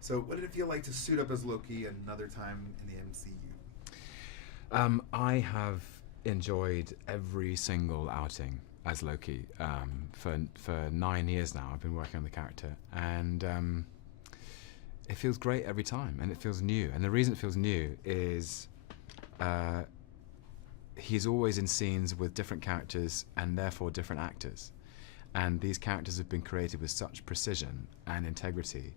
So, what did it feel like to suit up as Loki another time in the MCU? I have enjoyed every single outing as Loki for 9 years now. I've been working on the character, and it feels great every time, and it feels new. And the reason it feels new is he's always in scenes with different characters and therefore different actors. And these characters have been created with such precision and integrity,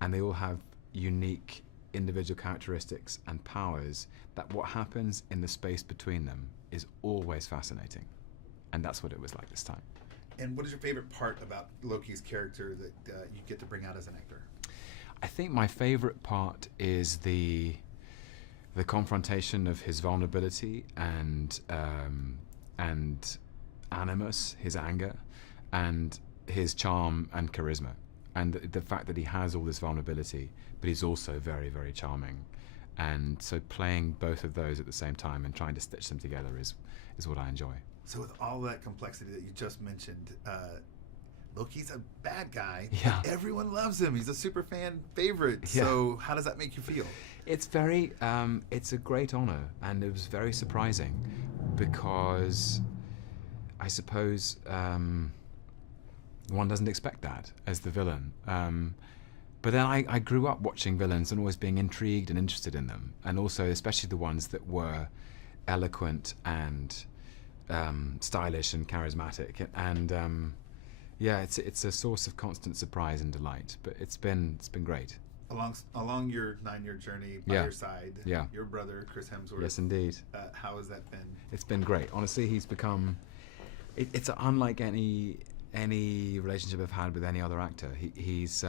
and they all have unique individual characteristics and powers, that what happens in the space between them is always fascinating. And that's what it was like this time. And what is your favorite part about Loki's character that you get to bring out as an actor? I think my favorite part is the confrontation of his vulnerability and animus, his anger, and his charm and charisma, and the fact that he has all this vulnerability, but he's also very, very charming. And so playing both of those at the same time and trying to stitch them together is what I enjoy. So with all that complexity that you just mentioned, Loki's a bad guy. Yeah. Everyone loves him. He's a super fan favorite. Yeah. So how does that make you feel? It's very, it's a great honor, and it was very surprising because I suppose one doesn't expect that as the villain. But then I grew up watching villains and always being intrigued and interested in them, and also especially the ones that were eloquent and stylish and charismatic. And yeah, it's a source of constant surprise and delight. But it's been great. Along your 9-year journey by your side, your brother Chris Hemsworth. Yes, indeed. How has that been? It's been great. Honestly, he's become. It's unlike any relationship I've had with any other actor. He's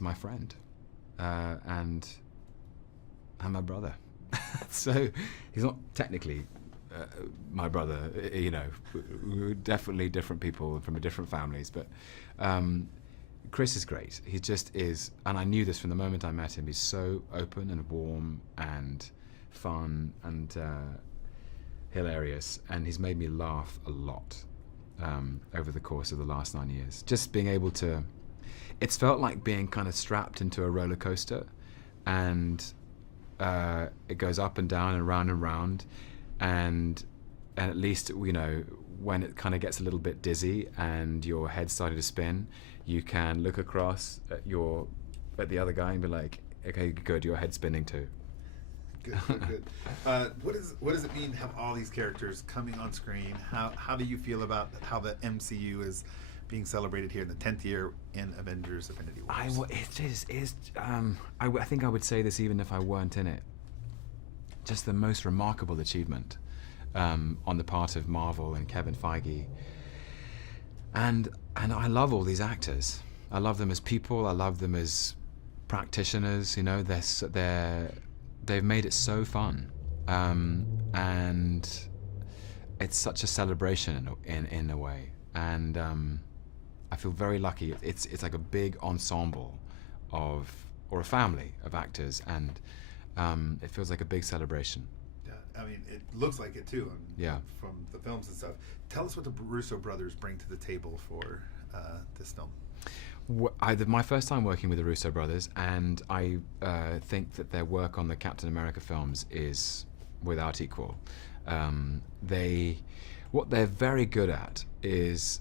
my friend, and my brother. So he's not technically my brother. You know, we're definitely different people from different families, but. Chris is great. He just is, and I knew this from the moment I met him. He's so open and warm and fun and hilarious, and he's made me laugh a lot over the course of the last 9 years. Just being able to, it's felt like being kind of strapped into a roller coaster, and it goes up and down and round, and at least, you know, when it kind of gets a little bit dizzy and your head's starting to spin, you can look across at the other guy and be like, okay, good, your head's spinning too. Good. What does it mean to have all these characters coming on screen? How do you feel about how the MCU is being celebrated here in the 10th year in Avengers Infinite War? I think I would say this even if I weren't in it. Just the most remarkable achievement on the part of Marvel and Kevin Feige. And I love all these actors. I love them as people. I love them as practitioners. You know, they've made it so fun, and it's such a celebration in a way. And I feel very lucky. It's like a big ensemble or a family of actors, and it feels like a big celebration. I mean, it looks like it too. Yeah. From the films and stuff. Tell us what the Russo brothers bring to the table for this film. My first time working with the Russo brothers, and I think that their work on the Captain America films is without equal. What they're very good at is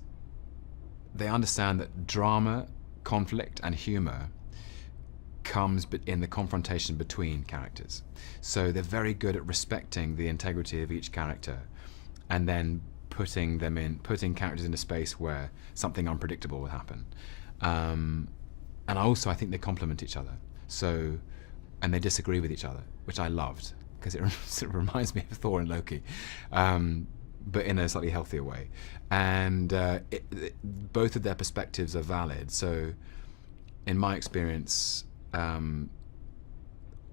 they understand that drama, conflict, and humor comes in the confrontation between characters. So they're very good at respecting the integrity of each character, and then putting characters in a space where something unpredictable will happen. And I think they complement each other. So, and they disagree with each other, which I loved, because it sort of reminds me of Thor and Loki, but in a slightly healthier way. And both of their perspectives are valid. So, in my experience,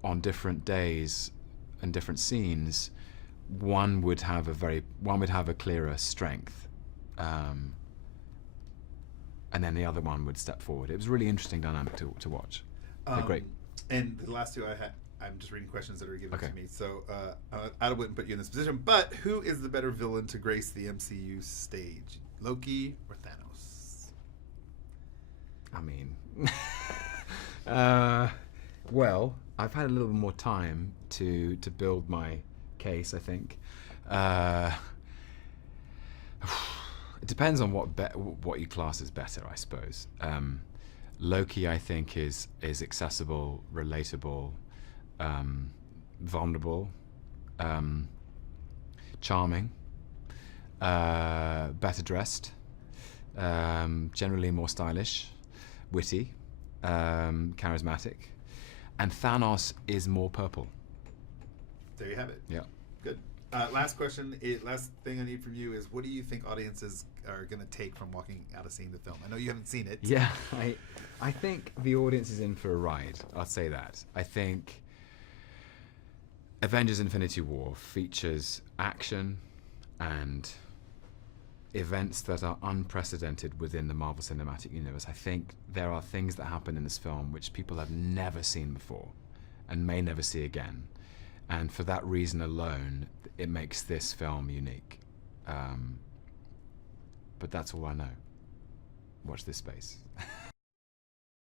on different days and different scenes, one would have a clearer strength, and then the other one would step forward. It was a really interesting dynamic to watch. They're great. And the last two I'm just reading questions that are given to me. So I wouldn't put you in this position, but who is the better villain to grace the MCU stage, Loki or Thanos? I mean, Well, I've had a little bit more time to build my case, I think. It depends on what you class as better, I suppose. Loki, I think, is accessible, relatable, vulnerable, charming, better dressed, generally more stylish, witty, charismatic, and Thanos is more purple. There you have it. Yeah. Good. Last question. Last thing I need from you is, what do you think audiences are going to take from walking out of seeing the film? I know you haven't seen it. Yeah, I think the audience is in for a ride. I'll say that. I think Avengers Infinite War features action and events that are unprecedented within the Marvel Cinematic Universe. I think there are things that happen in this film which people have never seen before and may never see again. And for that reason alone, it makes this film unique. But that's all I know. Watch this space.